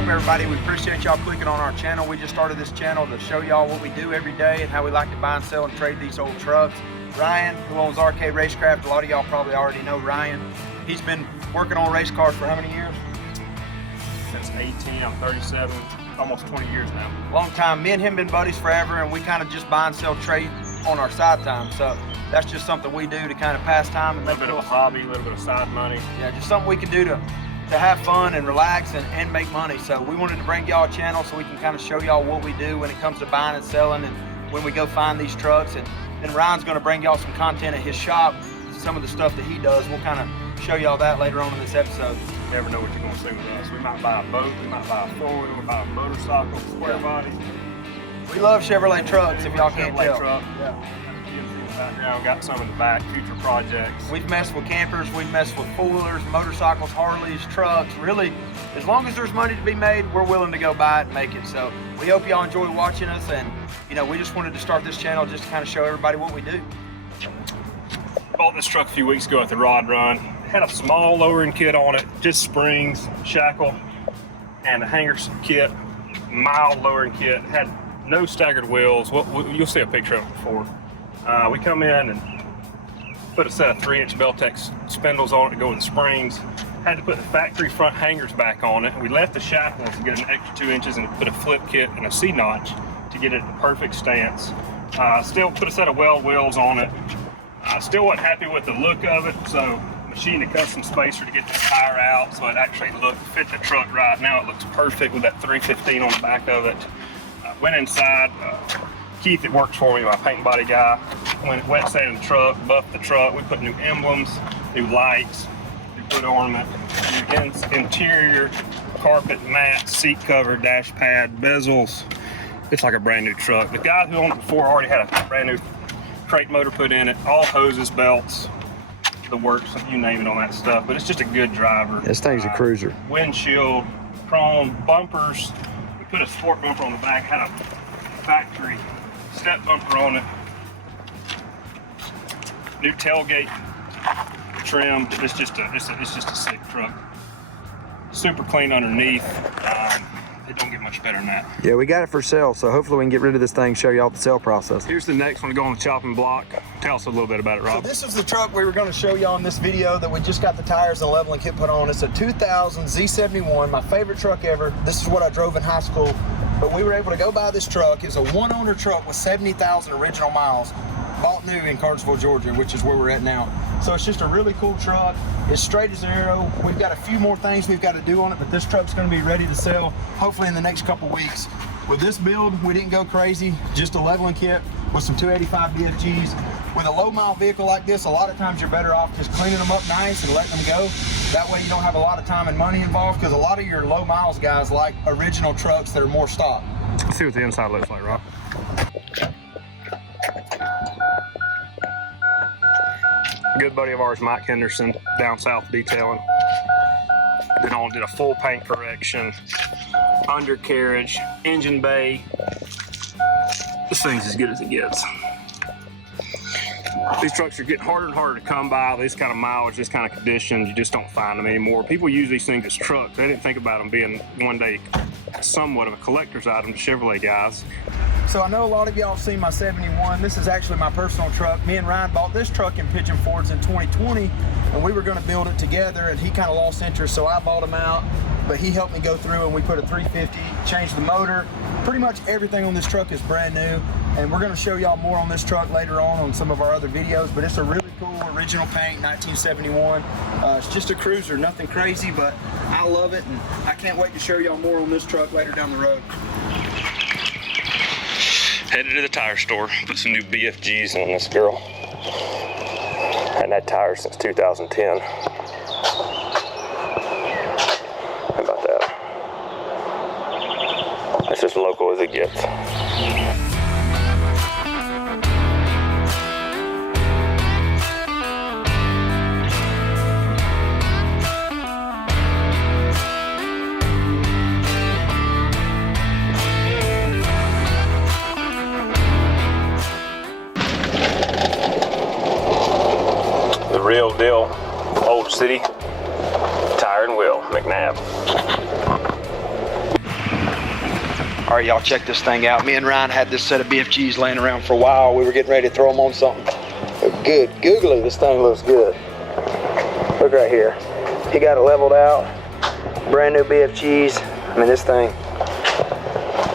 up, everybody? We appreciate y'all clicking on our channel. We just started this channel to show y'all what we do every day and how we like to buy and sell and trade these old trucks. Ryan, who owns RK Racecraft, a lot of y'all probably already know Ryan. He's been working on race cars for how many years? Since 18, I'm 37, almost 20 years now. Long time. Me and him been buddies forever, and we kind of just buy and sell trade on our side time. So that's just something we do to kind of pass time and a little bit of a hobby, a little bit of side money. Yeah, just something we can do to have fun and relax and make money. So we wanted to bring y'all a channel so we can kind of show y'all what we do when it comes to buying and selling and when we go find these trucks. And then Ryan's gonna bring y'all some content at his shop, some of the stuff that he does. We'll kind of show y'all that later on in this episode. You never know what you're gonna see with us. We might buy a boat, we might buy a four-wheel, we might buy a motorcycle, square body. We love Chevrolet trucks, if y'all can't tell. Truck. Yeah. Background, got some in the back, future projects. We've messed with campers, we've messed with four-wheelers, motorcycles, Harleys, trucks. Really, as long as there's money to be made, we're willing to go buy it and make it. So we hope y'all enjoy watching us, and we just wanted to start this channel just to kind of show everybody what we do. Bought this truck a few weeks ago at the Rod Run. Had a small lowering kit on it, just springs, shackle, and a hanger kit, mild lowering kit. Had no staggered wheels. You'll see a picture of it before. We come in and put a set of 3-inch Beltex spindles on it to go with the springs. Had to put the factory front hangers back on it. We left the shackles to get an extra 2 inches and put a flip kit and a C-notch to get it in the perfect stance. Still put a set of weld wheels on it. Still wasn't happy with the look of it, so machined a custom spacer to get the tire out so it actually fit the truck right. Now it looks perfect with that 315 on the back of it. Went inside. Keith that works for me, my paint and body guy, wet sanded the truck, buffed the truck. We put new emblems, new lights, new hood ornament, new interior, carpet, mat, seat cover, dash pad, bezels. It's like a brand new truck. The guy who owned it before already had a brand new crate motor put in it, all hoses, belts, the works, you name it on that stuff. But it's just a good driver. This thing's a cruiser. Windshield, chrome, bumpers. We put a sport bumper on the back, had a factory step bumper on it, new tailgate trim. It's just a sick truck. Super clean underneath. It don't get much better than that. Yeah, we got it for sale, so hopefully we can get rid of this thing, show y'all the sale process. Here's the next one to go on the chopping block. Tell us a little bit about it, Rob. So this is the truck we were going to show y'all in this video that we just got the tires and leveling kit put on. It's a 2000 Z71, my favorite truck ever. This is what I drove in high school. But we were able to go buy this truck. It's a one-owner truck with 70,000 original miles, bought new in Cartersville, Georgia, which is where we're at now. So it's just a really cool truck. It's straight as an arrow. We've got a few more things we've got to do on it, but this truck's going to be ready to sell hopefully in the next couple weeks. With this build, we didn't go crazy. Just a leveling kit with some 285 BFGs. With a low-mile vehicle like this, a lot of times you're better off just cleaning them up nice and letting them go. That way you don't have a lot of time and money involved, because a lot of your low miles guys like original trucks that are more stock. Let's see what the inside looks like, Rob. A good buddy of ours, Mike Henderson, down south detailing. Did a full paint correction, undercarriage, engine bay. This thing's as good as it gets. These trucks are getting harder and harder to come by. This kind of mileage, this kind of condition, you just don't find them anymore. People use these things as trucks. They didn't think about them being one day somewhat of a collector's item to Chevrolet guys. So I know a lot of y'all have seen my 71. This is actually my personal truck. Me and Ryan bought this truck in Pigeon Fords in 2020, and we were going to build it together, and he kind of lost interest, so I bought him out. But he helped me go through, and we put a 350, changed the motor. Pretty much everything on this truck is brand new, and we're going to show y'all more on this truck later on some of our other videos. But it's a really cool original paint, 1971. It's just a cruiser, nothing crazy, but I love it, and I can't wait to show y'all more on this truck later down the road. Headed to the tire store, put some new BFGs on this girl. Hadn't had tires since 2010. How about that? That's as local as it gets. Real deal, Old City Tire and Wheel, McNabb. All right, y'all, check this thing out. Me and Ryan had this set of BFGs laying around for a while. We were getting ready to throw them on something. Good googly, this thing looks good. Look right here. He got it leveled out. Brand new BFGs. I mean, this thing,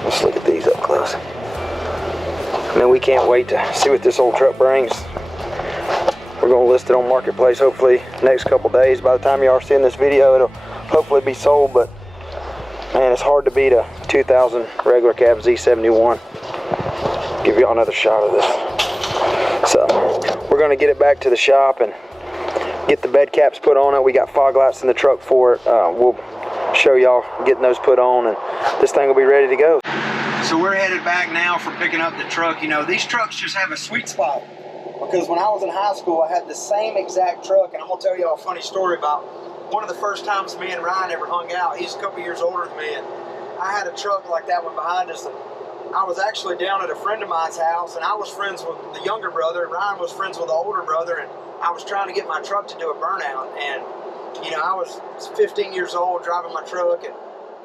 let's look at these up close. I mean, we can't wait to see what this old truck brings. We're gonna list it on Marketplace hopefully next couple days. By the time you are seeing this video, it'll hopefully be sold, but man, it's hard to beat a 2000 regular cab Z71. Give y'all another shot of this. So we're gonna get it back to the shop and get the bed caps put on it. We got fog lights in the truck for it. We'll show y'all getting those put on, and this thing will be ready to go. So we're headed back now for picking up the truck. You know, these trucks just have a sweet spot, because when I was in high school, I had the same exact truck, and I'm gonna tell y'all a funny story about one of the first times me and Ryan ever hung out. He's a couple years older than me, and I had a truck like that one behind us, and I was actually down at a friend of mine's house, and I was friends with the younger brother. Ryan was friends with the older brother, and I was trying to get my truck to do a burnout. And you know, I was 15 years old driving my truck, and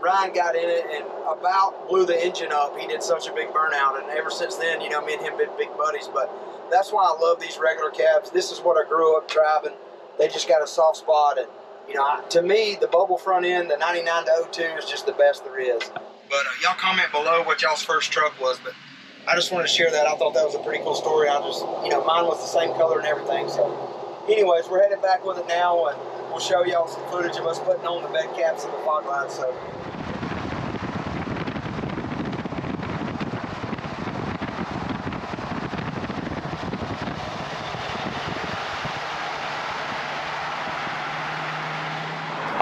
Ryan got in it and about blew the engine up. He did such a big burnout, and ever since then, you know, me and him been big buddies. But that's why I love these regular cabs. This is what I grew up driving. They just got a soft spot, and you know, to me, the bubble front end, the 99 to 02 is just the best there is. But y'all comment below what y'all's first truck was, but I just wanted to share that. I thought that was a pretty cool story. I just, you know, mine was the same color and everything. So anyways, we're headed back with it now, and we'll show y'all some footage of us putting on the bed caps and the fog lights. So.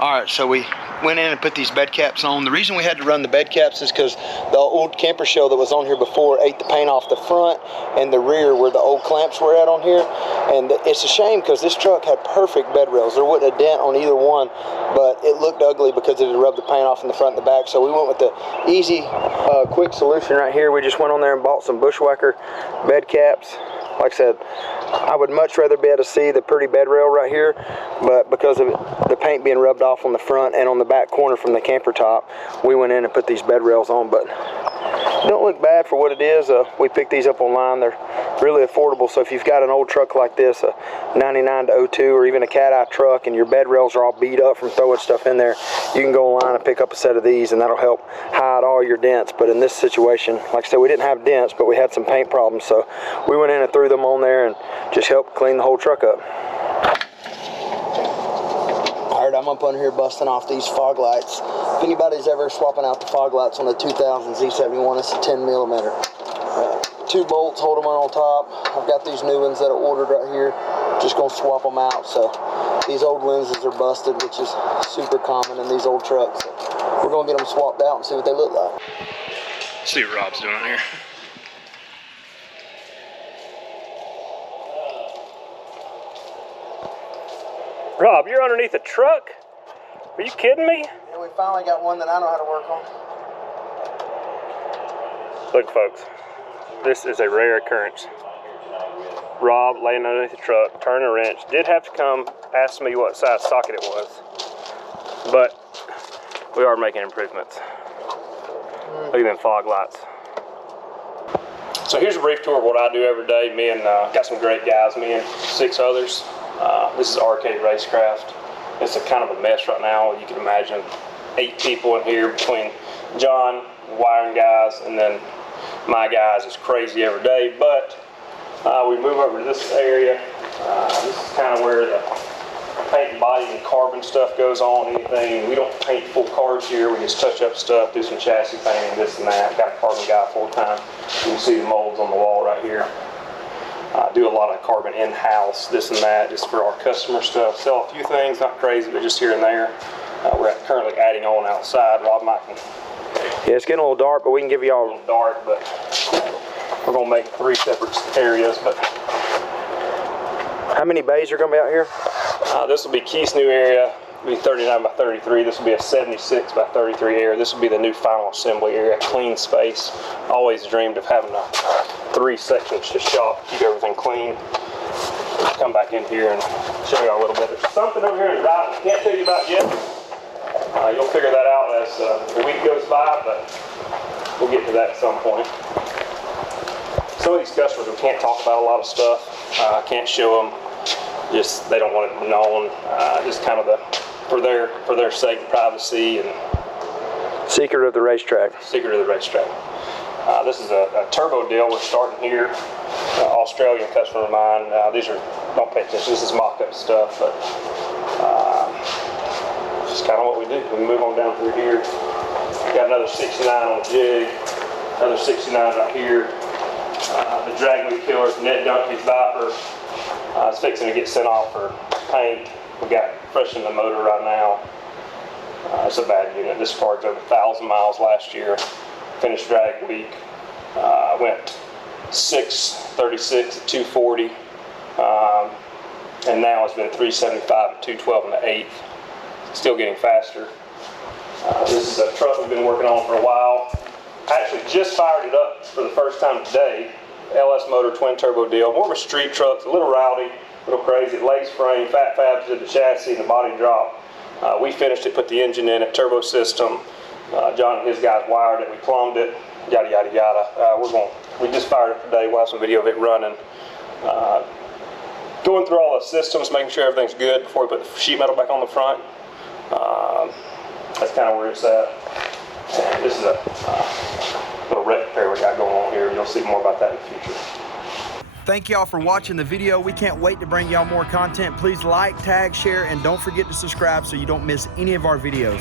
All right, so we went in and put these bed caps on. The reason we had to run the bed caps is because the old camper shell that was on here before ate the paint off the front and the rear where the old clamps were at on here. And it's a shame because this truck had perfect bed rails. There wasn't a dent on either one, but it looked ugly because it had rubbed the paint off in the front and the back. So we went with the easy, quick solution right here. We just went on there and bought some Bushwhacker bed caps. Like I said, I would much rather be able to see the pretty bed rail right here, but because of the paint being rubbed off on the front and on the back corner from the camper top, we went in and put these bed rails on. But don't look bad for what it is. We picked these up online. They're really affordable. So if you've got an old truck like this, a 99 to 02 or even a cat-eye truck, and your bed rails are all beat up from throwing stuff in there, you can go online and pick up a set of these, and that'll help hide all your dents. But in this situation, like I said, we didn't have dents, but we had some paint problems, so we went in and threw them on there and just helped clean the whole truck up. Alright, I'm up under here busting off these fog lights. If anybody's ever swapping out the fog lights on a 2000 Z71, it's a 10 millimeter. 2 bolts hold them on top. I've got these new ones that are ordered right here. Just gonna swap them out. So these old lenses are busted, which is super common in these old trucks. So we're gonna get them swapped out and see what they look like. Let's see what Rob's doing out here. Rob, you're underneath a truck? Are you kidding me? And we finally got one that I know how to work on. Look, folks, this is a rare occurrence. Rob laying underneath the truck, turning a wrench, did have to come ask me what size socket it was, but we are making improvements. Look at them fog lights. So here's a brief tour of what I do every day. Me and got some great guys, me and 6 others. This is Arcade Racecraft. It's a kind of a mess right now. You can imagine 8 people in here between John, wiring guys, and then my guys. It's crazy every day, but we move over to this area. This is kind of where the paint, body, and carbon stuff goes on. Anything, we don't paint full cars here. We just touch up stuff, do some chassis painting, this and that. Got a carbon guy full time. You can see the molds on the wall right here. Do a lot of carbon in-house, this and that, just for our customer stuff. Sell a few things, not crazy, but just here and there. We're currently adding on outside. Rob might can. Yeah, it's getting a little dark, but we can give y'all A little dark, but we're gonna make 3 separate areas. But how many bays are gonna be out here? this will be Keith's new area. It'll be 39 by 33. This will be a 76 by 33 area. This will be the new final assembly area. Clean space. Always dreamed of having 3 sections to shop, keep everything clean. Come back in here and show you a little bit. There's something over here in the right I can't tell you about yet. You'll figure that out as the week goes by, but we'll get to that at some point. Some of these customers, we can't talk about a lot of stuff. Can't show them. Just they don't want it known. Just kind of for their sake, privacy and Secret of the racetrack. secret of the racetrack. This is a turbo deal. We're starting here. Australian customer of mine. These are, don't pay attention. This is mock-up stuff, but it's kind of what we do. We move on down through here. Got another 69 on the jig. Another 69 right here. The drag wheel killer, Ned Dunkley's Viper. It's fixing to get sent off for paint. We got fresh in the motor right now. It's a bad unit. This car's over 1,000 miles last year. Finished drag week. Went 636 at 240. And now it's been 375 at 212 in the 8th. Still getting faster. This is a truck we've been working on for a while. I actually just fired it up for the first time today. LS motor, twin turbo deal. More of a street truck. It's a little rowdy, a little crazy. Lace frame, fat fabs did the chassis and the body drop. We finished it, put the engine in it, turbo system. John and his guys wired it. We plumbed it. Yada yada yada. We just fired it today. We'll have some video of it running. Going through all the systems, making sure everything's good before we put the sheet metal back on the front. That's kind of where it's at. And this is a little wreck repair we got going on here. You'll see more about that in the future. Thank y'all for watching the video. We can't wait to bring y'all more content. Please like, tag, share, and don't forget to subscribe so you don't miss any of our videos.